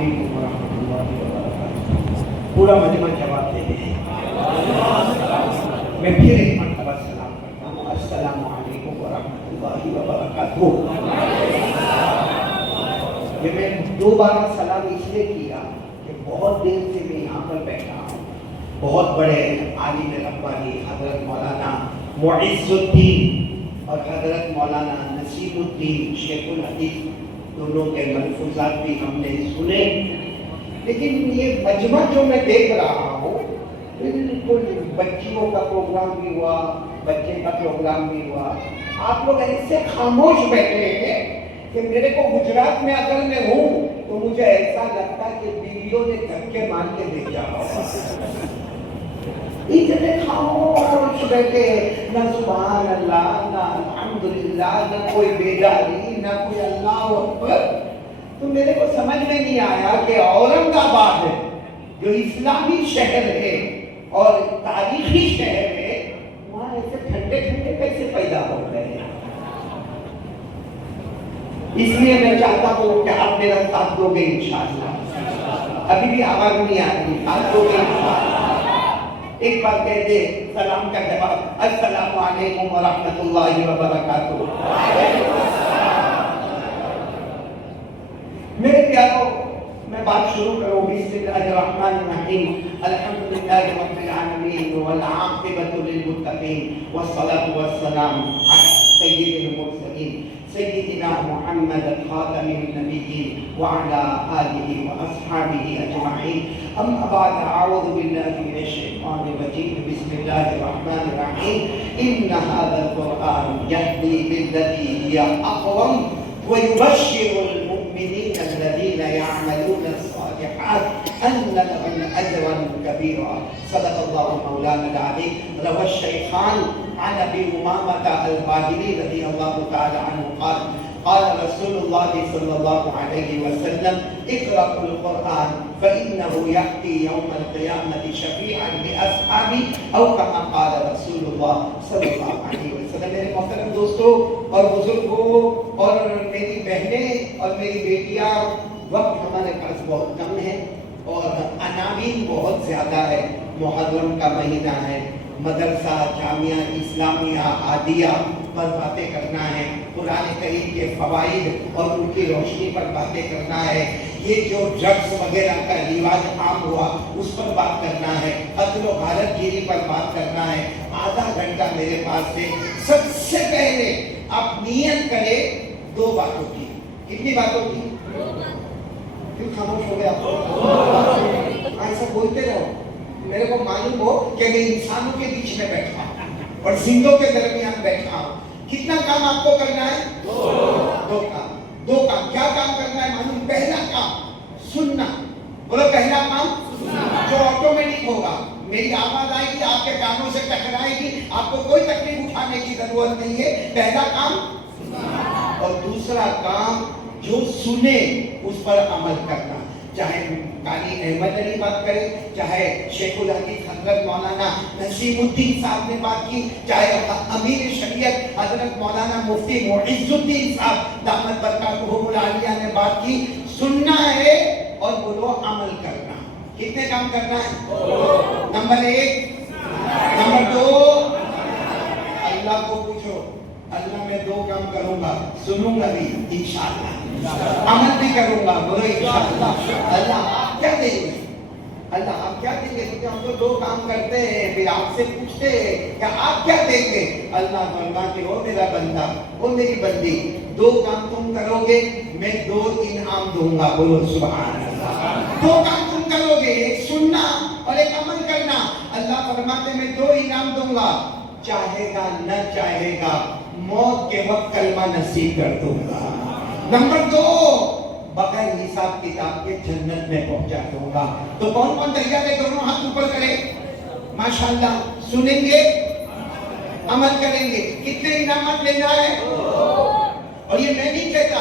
علیکم ورحمۃ اللہ وبرکاتہ۔ پورا مجمع جواب دے دیں۔ میں پھر ایک مرتبہ سلام کرتا ہوں، السلام علیکم ورحمۃ اللہ وبرکاتہ۔ یہ میں دوبارہ سلام اس لیے کیا کہ بہت دیر سے میں یہاں پر بیٹھا ہوں، بہت بڑے عالم ربانی حضرت مولانا معز الدین اور حضرت مولانا نصیر الدین شیخ الحدیث دونوں کے ملفوظات بھی ہم نے سنے، لیکن یہ مجمع جو میں دیکھ رہا ہوں بالکل بچیوں کا پروگرام بھی ہوا، بچے کا پروگرام بھی ہوا، آپ لوگ ایسے خاموش بیٹھے ہیں کہ میرے کو گجرات میں اگر میں ہوں تو مجھے ایسا لگتا ہے کہ بیویوں نے دھکے مار کے بھیجا ہوگا۔ اتنے خاموش بیٹھے، نہ سبحان اللہ، نہ الحمدللہ، نہ کوئی بیداری، نہ کوئی اللہ اکبر۔ تو میرے کو سمجھ میں نہیں آیا کہ اورنگ آباد ہے جو اسلامی شہر ہے اور تاریخی شہر ہے، وہاں ایسے ٹھنڈے ٹھنڈے کیسے پیدا ہو گئے ہیں؟ اس لیے میں چاہتا ہوں کہ آپ میرا ساتھ دو گے انشاءاللہ۔ ابھی بھی آواز نہیں آ رہی، ساتھ دو گے انشاءاللہ۔ ایک بار کہہ دے سلام کا جواب، السلام علیکم ورحمۃ اللہ وبرکاتہ۔ میرے پیاروں، میں بات شروع کروں، بسم اللہ الرحمن الرحیم، الحمدللہ رب العالمین والعاقبۃ للمتقین والصلاة والسلام علی سید المرسلین سیدنا محمد خاتم النبیین وعلی آلہ واصحابہ اجمعین، اما بعد، اعوذ باللہ من الشیطان الرجیم، بسم اللہ الرحمن الرحیم، ان ھذا القرآن یہدی للتی ہی اقوم ویبشر المؤمنین الذین یعملون الصالحات ان لهم اجرا کبیرا، صدق اللہ مولانا العظیم۔ روى الشیخان عن ابی امامة الباہلی رضی اللہ تعالی عنہ قال قال رسول اللہ صلی اللہ علیہ وسلم اقرأوا القرآن فإنه يأتي يوم القيامة شفيعا لأصحابه أو كما قال رسول اللہ صلی اللہ علیہ وسلم۔ میرے محترم دوستوں اور بزرگوں اور میری بہنیں اور میری بیٹیاں، وقت ہمارے پاس بہت کم ہے اور عناوین بہت زیادہ ہے۔ محرم کا مہینہ ہے، مدرسہ جامعہ اسلامیہ عادیہ پر باتیں کرنا ہے، قرآن کریم کے فوائد اور ان کی روشنی پر باتیں کرنا ہے، یہ جو ڈرگس وغیرہ کا رواج عام ہوا اس پر بات کرنا ہے، قتل و غارت گیری پر بات کرنا ہے۔ آدھا گھنٹہ میرے پاس ہے۔ سب سے پہلے آپ نیت کریں دو باتوں کی۔ کتنی باتوں کی؟ کیوں خاموش ہو گیا آپ؟ ایسا بولتے رہو، میرے کو معلوم ہو کہ میں انسانوں کے بیچ میں بیٹھا ہوں اور زندوں کے درمیان بیٹھا ہوں۔ کتنا کام آپ کو کرنا ہے؟ دو کام۔ دو کام کیا کام کرنا ہے معلوم؟ پہلا کام سننا، بولو پہلا کام جو آٹومیٹک ہوگا، میری آواز آئے گی، آپ کے کانوں سے ٹکرائے گی، آپ کو کوئی تکلیف اٹھانے کی ضرورت نہیں ہے۔ پہلا کام، اور دوسرا کام جو سنے اس پر عمل کرنا، چاہے قاری احمد علی بات کرے، چاہے شیخ الحدیث حضرت مولانا نصیر الدین صاحب نے بات کی، چاہے امیر شریعت حضرت مولانا مفتی معز الدین صاحب دامت برکاتہم العالیہ نے بات کی۔ سننا ہے اور بولو عمل کرنا۔ کتنے کام کرنا ہے؟ نمبر ایک۔ نمبر دو، اللہ کو پوچھو، اللہ میں دو کام کروں گا، سنوں گا بھی انشاءاللہ، عمل بھی کروں گا، بولو انشاءاللہ۔ اللہ آپ کیا دیں گے؟ اللہ آپ کیا دیں گے؟ کیونکہ ہم تو دو کام کرتے ہیں، پھر آپ سے پوچھتے ہیں کہ آپ کیا دیں گے؟ اللہ فرماتے ہو میرا بندہ، وہ میری بندی، دو کام تم کرو گے میں دو انعام دوں گا، بولو سبحان اللہ۔ دو کام تم کرو گے، ایک سننا اور ایک عمل کرنا، اللہ فرماتے میں دو انعام دوں گا، چاہے گا نہ چاہے گا موت کے وقت کلمہ نصیب کر دوں گا۔ نمبر دو، بغیر حساب کتاب کے جنت میں پہنچا دوں گا۔ تو کون کون تیار ہے؟ دونوں ہاتھ اوپر کریں، ماشاءاللہ۔ سنیں گے، عمل کریں گے، کتنے انعامات لینا ہے؟ اور یہ میں نہیں کہتا،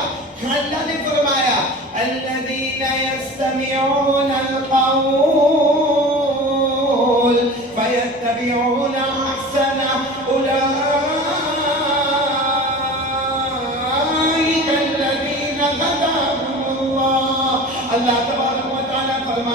اللہ نے فرمایا الذین یستمعون القول فیتبعون احسنہ اولئک الذین ہداهم اللہ۔ اللہ تبارک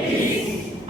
20,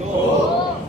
2।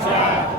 4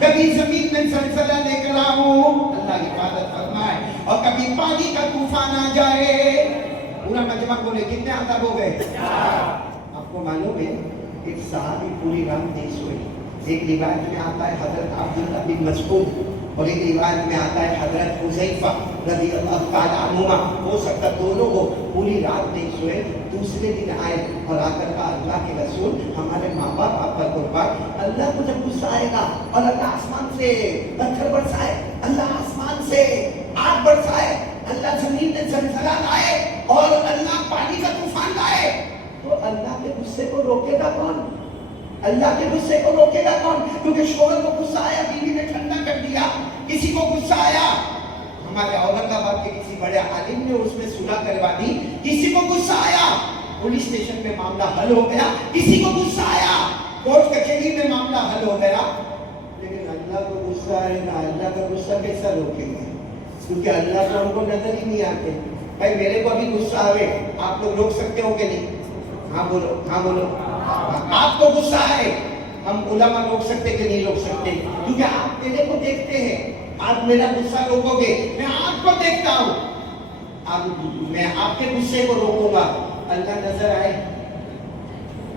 کبھی زمین میں زلزلہ لے کر آؤں اللہ حفاظت فرمائے. اور کبھی پانی کا طوفان آ جائے. پورا مجمع بولے کتنے عذاب ہو گئے؟ آپ کو معلوم ہے ایک صحابی پوری رات نہیں سوئے. ایک روایت میں آتا ہے حضرت عبداللہ بن مسعود اور ایک روایت میں آتا ہے حضرت حذیفہ رضی اللہ تعالیٰ عنہما. ہو سکتا دونوں کو پوری رات نہیں سوئے. دوسرے دن آئے اور آ کر کہا اللہ کے رسول ہمارے ماں باپ آپ پر قربان. اللہ کو جب غصہ آئے گا اور اللہ آسمان سے پتھر برسائے, اللہ آسمان سے آگ برسائے, اللہ زمین میں زلزلہ لائے اور اللہ پانی کا طوفان لائے, تو اللہ کے غصے کو روکے گا کون؟ اللہ کے غصے کو روکے گا کون؟ کیونکہ شوہر کو غصہ آیا بیوی نے ٹھنڈا کر دیا. کسی کو غصہ آیا, ہمارے اورنگ آباد کے کسی بڑے عالم نے اس میں صلح کروا دی. کسی کو غصہ آیا پولیس اسٹیشن میں معاملہ حل ہو گیا. کسی کو غصہ آیا کورٹ کچہری میں معاملہ حل ہو گیا. لیکن اللہ کو غصہ آئے نا, اللہ کا غصہ کیسا روکیں گے؟ کیونکہ اللہ کو ہم کو نظر ہی نہیں آتے. بھائی میرے کو ابھی غصہ آئے, آپ لوگ روک سکتے ہو کہ نہیں؟ ہاں بولو, ہاں بولو. آپ کو غصہ ہے, ہم علماء روک سکتے کہ نہیں روک سکتے؟ کیونکہ آپ میرے کو دیکھتے ہیں. آپ میرا غصہ روکو گے, میں آپ کو دیکھتا ہوں, میں آپ کے غصے کو روکوں گا. اللہ نظر آئے,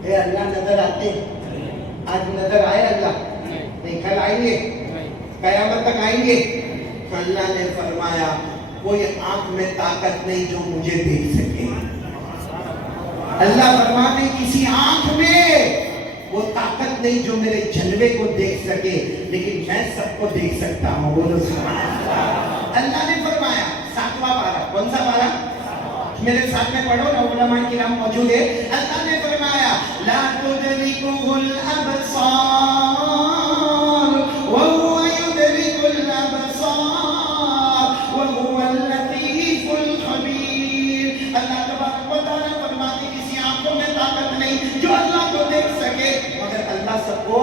اے اللہ نظر آتے, آج نظر آئے اللہ نہیں, کل آئیں گے, قیامت تک آئیں گے. اللہ نے فرمایا کوئی آنکھ میں طاقت نہیں جو مجھے دیکھ سکے. اللہ فرماتے کسی آنکھ میں وہ طاقت نہیں جو میرے جلوے کو دیکھ سکے, لیکن میں سب کو دیکھ سکتا ہوں. بولو سبحان اللہ. اللہ نے فرمایا 7واں پارہ, کون سا پارہ؟ میرے ساتھ میں پڑھو نا, علماء کرام موجود ہے. اللہ نے فرمایا لا تدركه الابصار وهو يدرك الابصار وهو اللطيف الخبير. اللہ تبارک و تعالیٰ فرماتے کسی آنکھوں میں طاقت نہیں جو اللہ کو دیکھ سکے, مگر اللہ سب کو.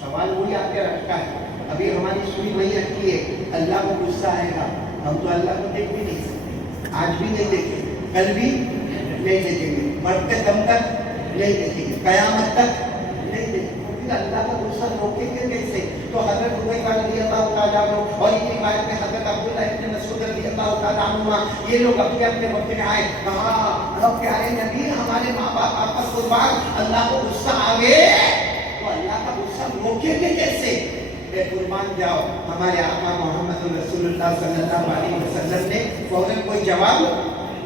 سوال وہی آ کے رکھا ہے. ابھی ہماری سوئی وہی رکھی ہے, اللہ کو غصہ آئے گا, ہم تو اللہ کو دیکھ بھی نہیں سکتے, آج بھی نہیں دیکھیں, کل بھی نہیں دیکھیں گے, مرتے دم تک نہیں دیکھیں گے, قیامت تک نہیں دیکھیں گے. پھر اللہ کا غصہ روکیں گے کیسے؟ تو حضرت حذیفہ رضی اللہ تعالیٰ عنہ اور ایک روایت میں حضرت عبداللہ ابن مسعود رضی اللہ تعالیٰ عنہ, یہ لوگ اپنے اپنے وقت میں آئے, کہا پیارے نبی ہمارے ماں باپ آپ پر قربان, اللہ کو غصہ آگے تو اللہ کا غصہ روکیں گے کیسے؟ اے قربان جاؤ. ہمارے آقا محمد رسول اللہ صلی اللہ علیہ وسلم نے فوراً کوئی جواب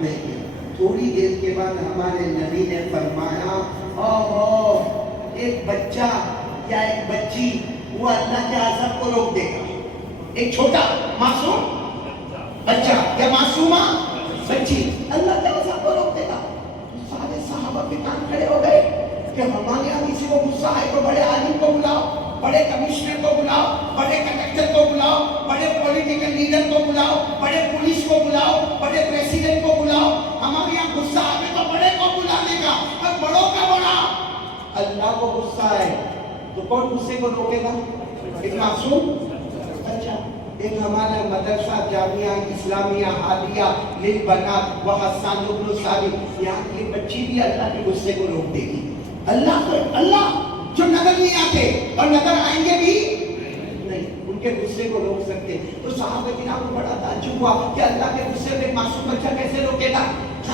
نہیں دیا. تھوڑی دیر کے بعد ہمارے نبی نے فرمایا اوہ ایک بچہ یا ایک بچی وہ اللہ کے عذاب کو روک دے گا. ایک چھوٹا معصوم بچہ یا معصومہ بچی اللہ کے عذاب کو روک دے گا. سارے صحابہ پہ کان کھڑے ہو گئے کہ ہمارے یہاں کسی کو غصہ آئے تو بڑے عالم کو بلاؤ, بڑے کمشنر کو بلاؤ, بڑے کنڈکٹر کو بلاؤ, بڑے پولیٹیکل لیڈر کو بلاؤ, بڑے پولیس کو بلاؤ, بڑے پریسیڈنٹ کو بلاؤ. ہمارے یہاں غصہ آئے تو بڑے کو بلانے کا, اور بڑوں کا بڑا. اللہ کو غصہ آئے تو کون غصے کو روکے گا؟ ایک معصوم بچہ. ایک ہمارا مدرسہ جامعہ اسلامیہ عالیہ للبنات و حسان بن ثابت, یہاں کی بچی بھی اللہ کے غصے کو روک دے گی. اللہ جو نظر نہیں آتے اور نظر آئیں گے بھی نہیں, ان کے غصے کو روک سکتے. تو صحابہ کرام کو بڑا تعجب ہوا کہ اللہ کے غصے کو ایک معصوم بچہ کیسے روکے گا,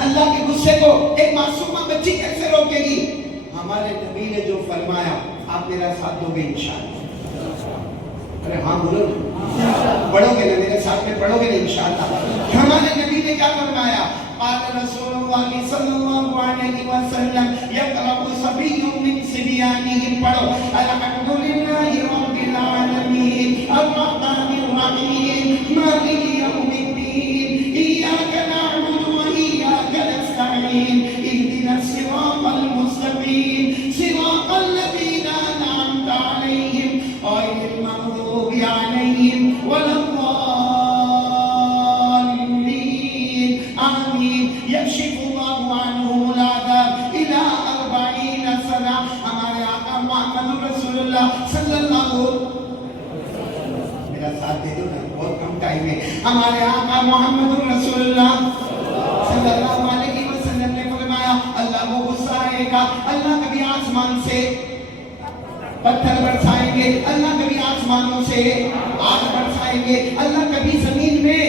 اللہ کے غصے کو ایک معصومہ بچی کیسے روکے گی. ہمارے نبی نے جو فرمایا آپ میرا ساتھ دو گے انشاءاللہ. ارے ہاں بولو, پڑھو گے نا میرے ساتھ میں, پڑھو گے نا انشاءاللہ. ہمارے نبی نے کیا فرمایا؟ قال رسول اللہ صلی اللہ علیہ وسلم یقرأ صبی من صبیانہم, پڑھو الحمدللہ رب العالمین الرحمن الرحیم مالک یوم الدین ایاک نعبد و ایاک نستعین اہدنا الصراط المستقیم صراط الذین انعمت علیہم غیر المغضوب علیہم ولا یکشف اللہ عنہم العذاب الی 40 سنہ. ہمارے آقا محمد رسول اللہ صلی اللہ, میرا ساتھ دے دو نا, بہت کم ٹائم ہے. ہمارے آقا محمد رسول اللہ صلی اللہ علیہ وسلم نے فرمایا اللہ کو غصہ آئے گا, اللہ کبھی آسمان سے پتھر برسائیں گے، اللہ کبھی آسمانوں سے آگ برسائیں گے، اللہ کبھی زمین میں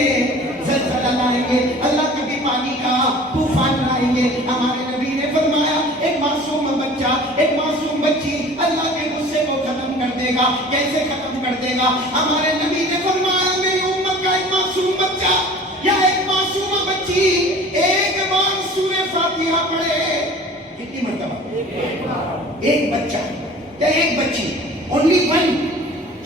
زلزلہ لائیں گے، اللہ کبھی پانی کا طوفان لائیں گے۔ ہمارے نبی نے فرمایا ایک معصوم بچہ، ایک معصوم بچی اللہ کے غصے کو ختم کر دے گا۔ کیسے ختم کر دے گا؟ ہمارے نبی نے فرمایا میری امت کا ایک معصوم بچہ یا ایک معصومہ بچی ایک بار سورہ فاتحہ پڑھے، کتنی مرتبہ؟ ایک بچہ یا ایک بچی، only one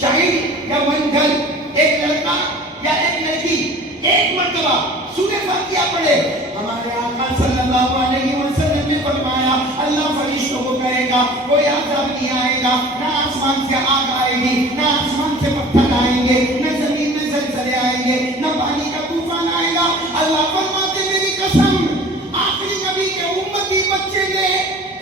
child یا one girl، ایک لڑکا یا ایک لڑکی ایک مرتبہ سورہ فاتحہ پڑھے، ہمارے آقا صلی اللہ علیہ وسلم نے فرمایا اللہ فرشتوں کو کہے گا کوئی عذاب نہیں آئے گا، نہ آسمان سے آگ آئے گی، نہ آسمان سے پتھر آئیں گے، نہ زمین میں زلزلے آئیں گے، نہ پانی کا طوفان آئے گا۔ اللہ فرماتے میری قسم آخری نبی کے امتی بچے نے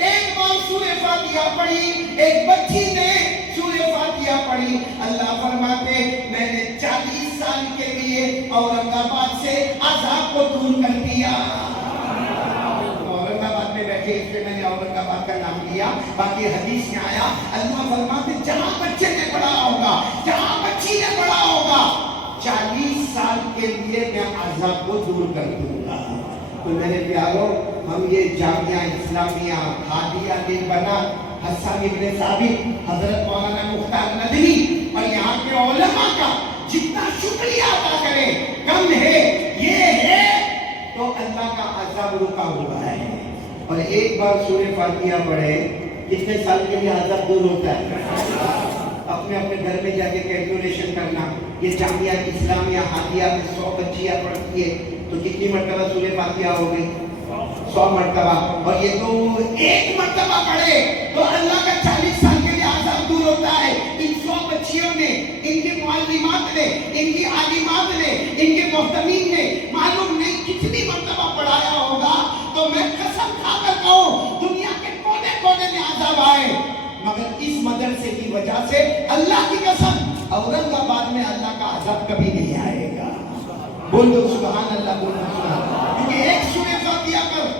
ایک بار سورہ فاتحہ پڑھی، ایک بچی نے سورہ فاتحہ پڑھی، اللہ فرماتے میں نے 40 سال کے لیے اورنگ آباد سے عذاب کو دور کر دیا۔ اورنگ آباد میں بیٹھے اس لیے میں نے اورنگ آباد کا نام لیا، باقی حدیث میں آیا اللہ فرماتے جہاں بچے نے پڑھا ہوگا، جہاں بچی نے پڑھا ہوگا 40 سال کے لیے میں عذاب کو دور کر دوں گا۔ تو میرے پیاروں ہم یہ جامعہ اسلامیہ ہادیہ دین بنا حسان ابن ثابت، حضرت مولانا مختار ندوی اور یہاں کے علماء کا جتنا شکریہ ادا کریں کم ہے۔ یہ ہے تو اللہ کا عذاب رکا ہوا ہے۔ اور ایک بار سورہ فاتحہ پڑھے کتنے سال کے لیے عذاب دور ہوتا ہے؟ اپنے اپنے گھر میں جا کے کیلکولیشن کرنا، یہ جامعہ اسلامیہ ہادیہ میں 100 بچیاں پڑھتی ہے تو کتنی مرتبہ سورہ فاتحہ ہو گئی؟ 100 مرتبہ۔ اور یہ تو ایک مرتبہ پڑھے تو اللہ کا 40 سال کے لیے عذاب دور ہوتا ہے۔ ان 100 بچیوں نے، ان کے معلمات نے، ان کی عالمات نے، ان کے محتمین نے معلوم نہیں کتنی مرتبہ پڑھایا ہوگا۔ تو میں قسم کھا کر کہوں دنیا کے کونے کونے میں عذاب آئے مگر اس مدرسے کی وجہ سے اللہ کی قسم اورنگ آباد میں اللہ کا عذاب کبھی نہیں آئے گا۔ بول دو سبحان اللہ، بول دو سبحان اللہ۔ کیونکہ ایک سورہ فاتحہ پر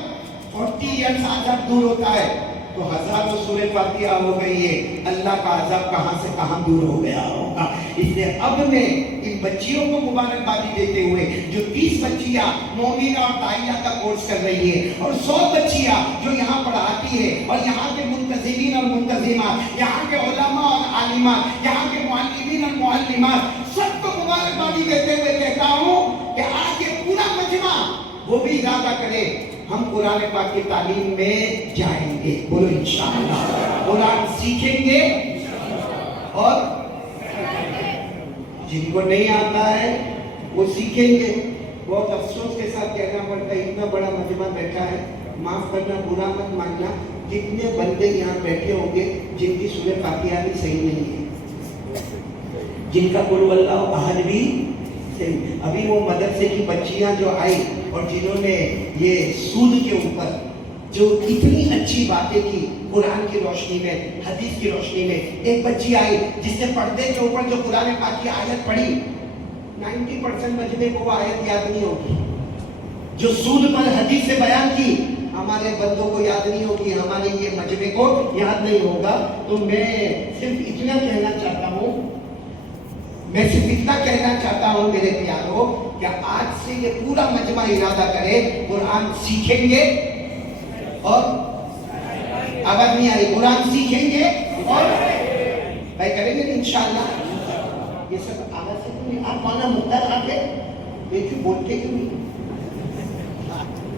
40 ایئرس عذاب دور ہوتا ہے تو ہزاروں سورہ فاتحہ ہو گئی ہے، اللہ کا عذاب کہاں سے کہاں دور ہو گیا ہوگا۔ اس لیے اب میں ان بچیوں کو مبارکبادی دیتے ہوئے جو 30 بچیاں مومنہ اور داعیہ کا کورس کر رہی ہے اور 100 بچیاں جو یہاں پڑھاتی ہے اور یہاں کے منتظمین اور منتظمات، یہاں کے علماء اور عالمات، یہاں کے معلمین اور معلمات، سب کو مبارکبادی دیتے ہوئے کہتا ہوں کہ آج یہ پورا مجمع وہ بھی ارادہ کرے ہم قرآن پاک کی تعلیم میں جائیں گے۔ بولو انشاءاللہ قرآن سیکھیں گے اور جن کو نہیں آتا ہے وہ سیکھیں گے۔ بہت افسوس کے ساتھ کہنا پڑتا ہے اتنا بڑا مجمع بیٹھا ہے، معاف کرنا برا مت ماننا، کتنے بندے یہاں بیٹھے ہوں گے جن کی سورہ فاتحہ بھی صحیح نہیں ہے، جن کا قل واللہ احد بھی صحیح۔ ابھی وہ مدرسے کی بچیاں جو آئی اور جنہوں نے یہ سود کے اوپر جو اتنی اچھی باتیں کی قرآن کی روشنی میں، حدیث کی روشنی میں، ایک بچی آئی جس نے پردے کے اوپر جو قرآن پاک کی آیت پڑھی 90% مجمع کو وہ آیت یاد نہیں ہوگی، جو سود پر حدیث سے بیان کی ہمارے بندوں کو یاد نہیں ہوگی، ہمارے یہ مجمع کو یاد نہیں ہوگا۔ تو میں صرف اتنا کہنا چاہتا ہوں، میرے پیاروں کہ آج سے یہ پورا مجمع ارادہ کرے قرآن سیکھیں گے اور آواز نہیں آ رہی، قرآن سیکھیں گے اور بھائی کریں گے انشاءاللہ۔ یہ سب آواز سے نہیں، آپ مانا مختار آ کے دیکھیے بولتے کیوں نہیں؟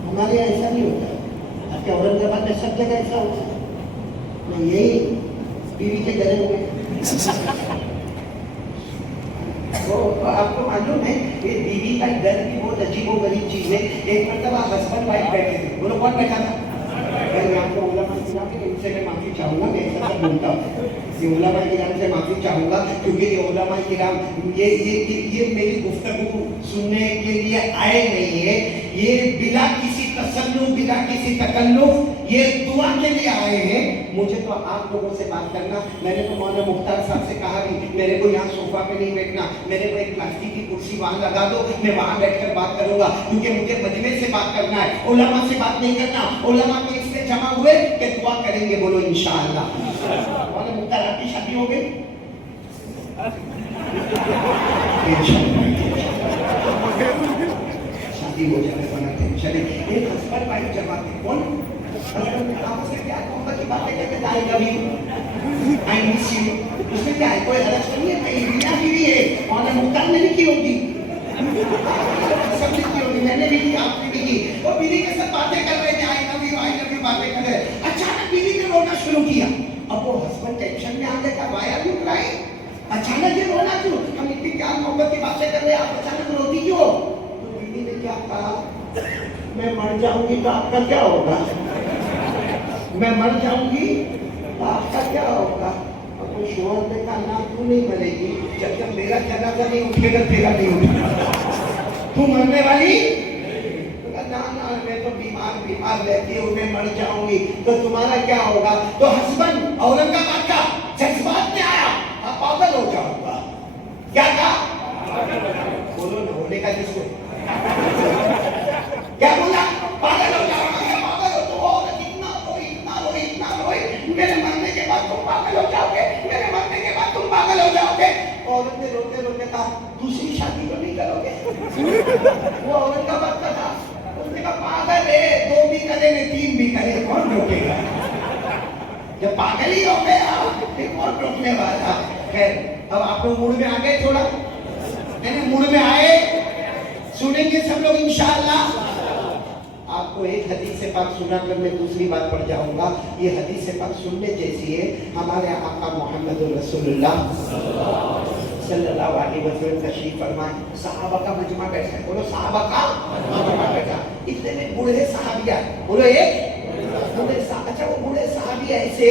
ہمارے یہاں ایسا نہیں ہوتا، آپ کے اورنگ آباد میں سب جگہ ایسا ہوتا ہے، میں یہی بیوی کے گھر میں آپ کو معلوم ہے یہ بیوی کا گھر بھی بہت عجیب و غریب چیز ہے۔ ایک مرتبہ ہسبینڈ وائف بیٹھے تھے، بولو کون بیٹھا تھا؟ میں آپ کو علماء کرام ان سے میں معافی چاہوں گا، میں ایسا سب بولتا ہوں، یہ علماء کرام سے معافی چاہوں گا کیونکہ یہ علماء کرام یہ میری گفتگو سننے کے لیے آئے نہیں ہے، یہ بلا کسی تسلط، بلا کسی تکلف یہ دعا کے لیے آئے ہیں۔ مجھے تو آپ لوگوں سے بات کرنا، میں نے تو مولانا مختار صاحب سے کہا بھی میرے کو یہاں صوفہ پہ نہیں بیٹھنا، میرے کو ایک پلاسٹک کی کرسی وہاں لگا دو، میں وہاں بیٹھ کر بات کروں گا، کیونکہ مجھے مجمع سے بات کرنا ہے، علماء سے بات نہیں کرنا۔ علماء تو اس لیے جمع ہوئے کہ دعا کریں گے، بولو انشاءاللہ۔ مولانا مختار آپ کی شادی ہو گئی؟ شادی ہو جائے بناتے چلے ایک ہسبینڈ وائف جماتے کون آپس میں پیار محبت کی باتیں کرتے آئی love you I miss you, اس میں کیا ہے؟ کوئی حرج نہیں ہے، کہیں میاں بیوی ہے۔ مولانا مختار نے بھی کی ہوگی، سب نے کی ہوگی، میں نے بھی کی، آپ نے بھی کی۔ وہ بیوی کے ساتھ باتیں کر رہے تھے، آئی لو یو باتیں کر رہے، اچانک بیوی نے رونا شروع کیا۔ اب وہ ہسبینڈ ٹینشن میں آ گیا، وائی آر یو کرائنگ؟ اچانک یہ رونا کیوں؟ ہم اتنی پیار محبت کی باتیں کر رہے ہیں، آپ اچانک روتی کیوں؟ تو بیوی نے کیا کہا، میں مر جاؤں گی تو آپ کا کیا ہوگا؟ میں مر جاؤں گی تو آپ کا کیا ہوگا؟ اور کوئی شوہر نے کہا نا تو نہیں مرے گی، جب تک میرا جنازہ نہیں اٹھے گا تیرا نہیں اٹھے گا، تو مرنے والی؟ نا میں تو بیمار رہتی ہوں، میں مر جاؤں گی تو تمہارا کیا ہوگا؟ تو ہسبینڈ اورنگاباد کا جذبات میں آیا، آپ پاگل ہو جاؤں گا۔ کیا کہا؟ بولو نہ ہونے کا جس کو کیا بولا؟ پاگل ہو جاؤں گا، پاگل ہو تو ہو، اتنا روئی، میرے مرنے کے بعد تم پاگل ہو جاؤ گے، میرے مرنے کے بعد تم پاگل ہو جاؤ گے۔ عورت نے روتے روتے کہا دوسری شادی تو نہیں کرو گے؟ وہ اورنگاباد کا تھا، اس نے کہا پاگل ہے، 2 بھی کرے نے 3 بھی کرے، کون روکے گا؟ جب پاگل ہی ہو گیا پھر کون روکنے والا؟ خیر اب آپ لوگ موڈ میں آ گئے، تھوڑا موڈ میں آئے، سنیں گے سب لوگ انشاءاللہ۔ آپ کو ایک حدیث پاک سنا کر میں دوسری بات پڑھ جاؤں گا۔ یہ حدیث پاک سننے جیسی ہے۔ ہمارے آقا محمد رسول اللہ صلی اللہ علیہ وسلم تشریف فرمائے، صحابہ کا مجمع بیٹھا ہے، بولو صحابہ کا مجمع بیٹھا، اتنے میں بوڑھے صحابی آئے، بولو ایک بوڑھے صحابی، اچھا وہ بوڑھے صحابی ایسے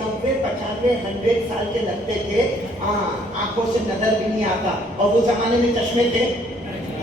90 95 100 سال کے لگتے تھے، آنکھوں سے نظر بھی نہیں آتا، اور وہ زمانے میں چشمے تھے،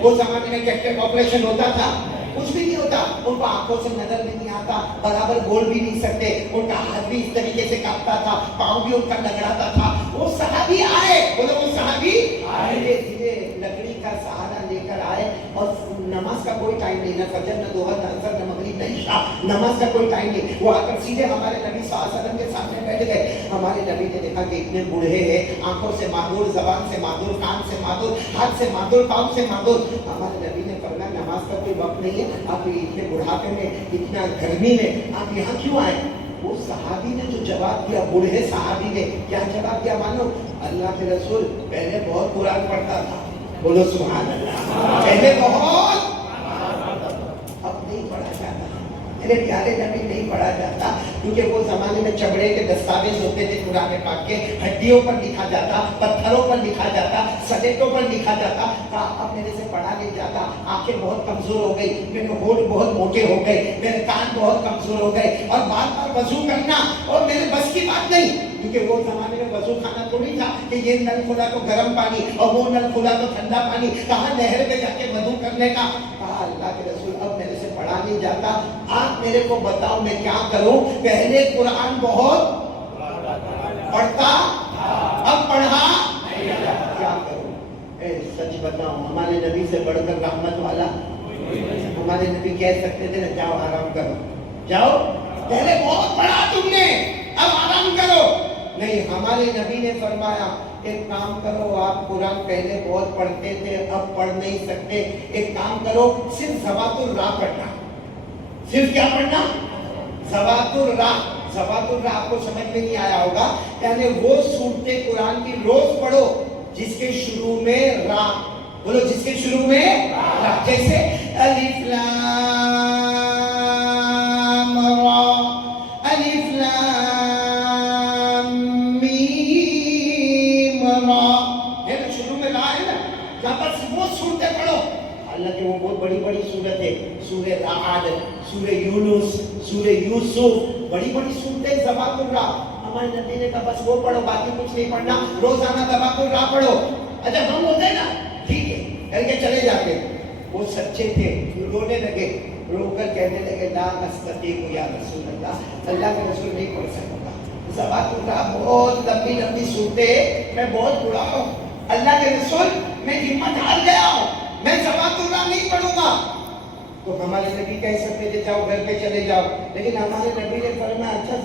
وہ زمانے میں کیسے آپریشن ہوتا تھا، کچھ بھی نہیں ہوتا، ان کو آنکھوں سے نظر بھی نہیں آتا، برابر بول بھی نہیں سکتے، ان کا ہاتھ بھی اس طریقے سے کانپتا تھا، پاؤں بھی ان کا لگڑاتا تھا۔ وہ صحابی آئے، بولو وہ صحابی دھیرے دھیرے لکڑی کا سہارا لے کر آئے، اور نماز کا کوئی ٹائم نہیں، نہ فجر نہ ظہر نہ عصر نہ مغرب نہ عشاء، نماز کا کوئی ٹائم نہیں۔ وہ آ کر سیدھے ہمارے نبی صلی اللہ علیہ وسلم کے سامنے بیٹھ گئے۔ ہمارے نبی نے دیکھا کہ اتنے بوڑھے ہیں، آنکھوں سے معذور، زبان سے معذور، کان سے معذور، ہاتھ سے معذور، پاؤں سے معذور۔ ہمارے نبی نے فرمایا نماز کا کوئی وقت نہیں ہے، آپ اتنے بڑھاپے میں، اتنا گرمی میں آپ یہاں کیوں آئے؟ وہ صحابی نے جو جواب دیا، بوڑھے صحابی نے کیا جواب دیا مانو؟ اللہ کے رسول پہلے بہت قرآن پڑھتا تھا، بولو سبحان اللہ، پہلے بہت، اب نہیں پڑھا جاتا، میرے پیارے نبی نہیں پڑھا جاتا، کیونکہ وہ زمانے میں چمڑے کے دستاویز ہوتے تھے قرآن پاک کے، ہڈیوں پر لکھا جاتا، پتھروں پر لکھا جاتا، سلیٹوں پر لکھا جاتا، اب میرے سے پڑھا نہیں جاتا، آنکھیں بہت کمزور ہو گئی، میرے ہونٹ بہت موٹے ہو گئے، میرے کان بہت کمزور ہو گئے، اور بار بار وضو کرنا اور میرے بس کی بات نہیں، کیونکہ وہ زمانے میں وضو خانہ تھوڑی تھا کہ یہ نل کھلا تو گرم پانی اور وہ نل کھلا تو ٹھنڈا پانی، کہاں نہر میں جا کے وضو کرنے کا۔ کہا اللہ کے رسول اب میرے سے پڑھا نہیں جاتا، آپ میرے کو بتاؤ میں کیا کروں؟ پہلے قرآن بہت پڑھتا، اب پڑھا کیا کروں؟ اے سچ بتاؤ، ہمارے نبی سے بڑھ کر رحمت والا ہمارے نبی کہہ سکتے تھے نا جاؤ آرام کرو، جاؤ پہلے بہت پڑھا تم نے اب آرام کرو، نہیں، ہمارے نبی نے فرمایا ایک کام کرو، آپ قرآن پہلے بہت پڑھتے تھے اب پڑھ نہیں سکتے، ایک کام کرو صرف زوات الراہ پڑھنا، صرف کیا پڑھنا؟ زوات الراہ۔ زوات الراہ آپ کو سمجھ میں نہیں آیا ہوگا، یعنی وہ سورتیں قرآن کی روز پڑھو جس کے شروع میں راہ، بولو جس کے شروع میں راہ، جیسے الف لام را، الف لام میم را، ہے نا شروع میں راہ ہے نا، یہاں پر وہ سورتیں پڑھو، حالانکہ وہ بہت بڑی بڑی سورت ہے، سورہ رعد، سورہ یونس، سورہ یوسف، بڑی بڑی صورتیں زوات الراہ۔ ہمارے نبی نے کہا بس وہ پڑھو، باقی کچھ نہیں پڑھنا، روزانہ زوات الراہ پڑھو۔ اچھا ہم ہوتے نا ٹھیک ہے کر کے چلے جاتے، وہ سچے تھے، رونے لگے، رو کر کہنے لگے لا استطیع یا رسول اللہ، اللہ کے رسول نہیں پڑھ سکتا، زوات الراہ بہت لمبی لمبی صورتیں، میں بہت بڑا ہوں، اللہ کے رسول میں ہمت ہار گیا ہوں، میں زوات الراہ نہیں پڑھوں گا۔ تو ہمارے نبی کہہ سکتے تھے جاؤ گھر پہ چلے جاؤ، لیکن ہمارے نبی نے فرمایا اچھا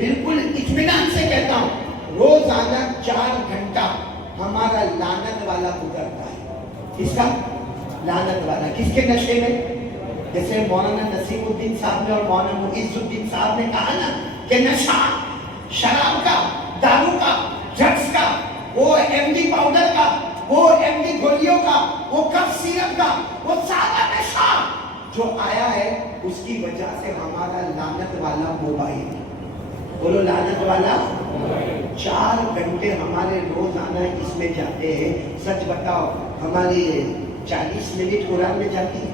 بالکل اطمینان سے کہتا ہوں روزانہ 4 گھنٹہ ہمارا لعنت والا گزرتا ہے. کس کا؟ لعنت والا. کس کے نشے میں؟ جیسے مولانا نصیر الدین صاحب نے اور مولانا معز الدین صاحب نے کہا نا کہ نشہ شراب کا، دارو کا، ڈرگس کا، وہ ایم ڈی پاؤڈر کا، وہ ایم ڈی گولیوں کا، وہ کف سیرپ کا، وہ سارا نشہ جو آیا ہے اس کی وجہ سے ہمارا لعنت والا موبائل. بولو لعنت والا. 4 گھنٹے ہمارے روزانہ اس میں جاتے ہیں. سچ بتاؤ ہماری 40 منٹ قرآن میں جاتی ہے.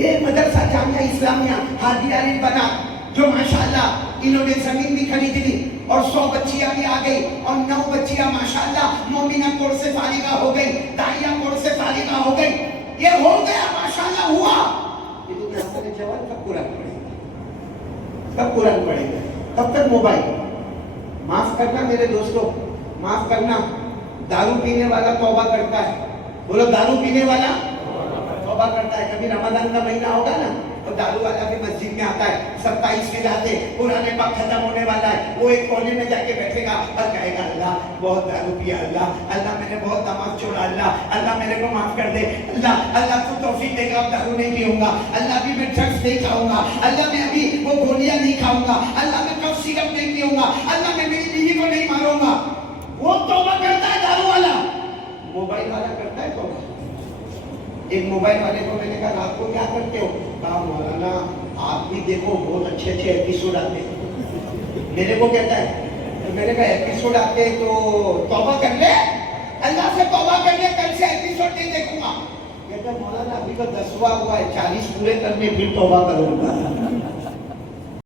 یہ مدرسہ جامعہ اسلامیہ ہادی علی بنا جو ماشاءاللہ انہوں نے زمین بھی خرید لی اور 100 بچیاں بھی آ گئی اور 9 بچیاں ماشاءاللہ مومنہ کورس سے فارغہ ہو گئی، داعیہ کورس سے فارغہ ہو گئی. یہ ہو گیا ماشاءاللہ ہوا. یہ تو حسن جوان کب قرآن پڑھے گا؟ کب قرآن پڑھے گا؟ کب تک موبائل؟ معاف کرنا میرے دوستوں، معاف کرنا. دارو پینے والا توبہ کرتا ہے. بولو دارو پینے والا توبہ کرتا ہے. کبھی رمضان کا مہینہ ہوگا نا تو دارو والا بھی مسجد میں آتا ہے. 27 میں جاتے قرآن پاک ختم ہونے والا ہے، وہ ایک کونے میں جا کے بیٹھے گا اور کہے گا اللہ بہت دارو پیا، اللہ میں نے بہت نماز چھوڑا، اللہ میرے کو معاف کر دے، اللہ کو توفیق دے گا اب دارو نہیں پیوں گا، اللہ بھی میں ڈرگس نہیں کھاؤں گا، اللہ میں ابھی وہ گولیاں نہیں کھاؤں گا، اللہ میں کف سیرپ نہیں پیوں گا، اللہ میں میری بیوی کو نہیں ماروں گا. وہ توبہ کرتا ہے دارو والا. موبائل والا کرتا ہے توبہ. ایک موبائل والے کو میں نے کہا رات کو کیا کرتے ہو؟ کہا مولانا آپ بھی دیکھو بہت اچھے ایپیسوڈ آتے ہیں. میرے کو کہتا ہے، میں نے کہا ایپیسوڈ آتے ہیں تو توبہ کر لے، اللہ سے توبہ کر لے، کل سے ایپیسوڈ نہیں دیکھوں گا. کہتا ہے مولانا ابھی تو 10واں ہوا ہے، 40 پورے کرنے پھر توبہ کروں گا.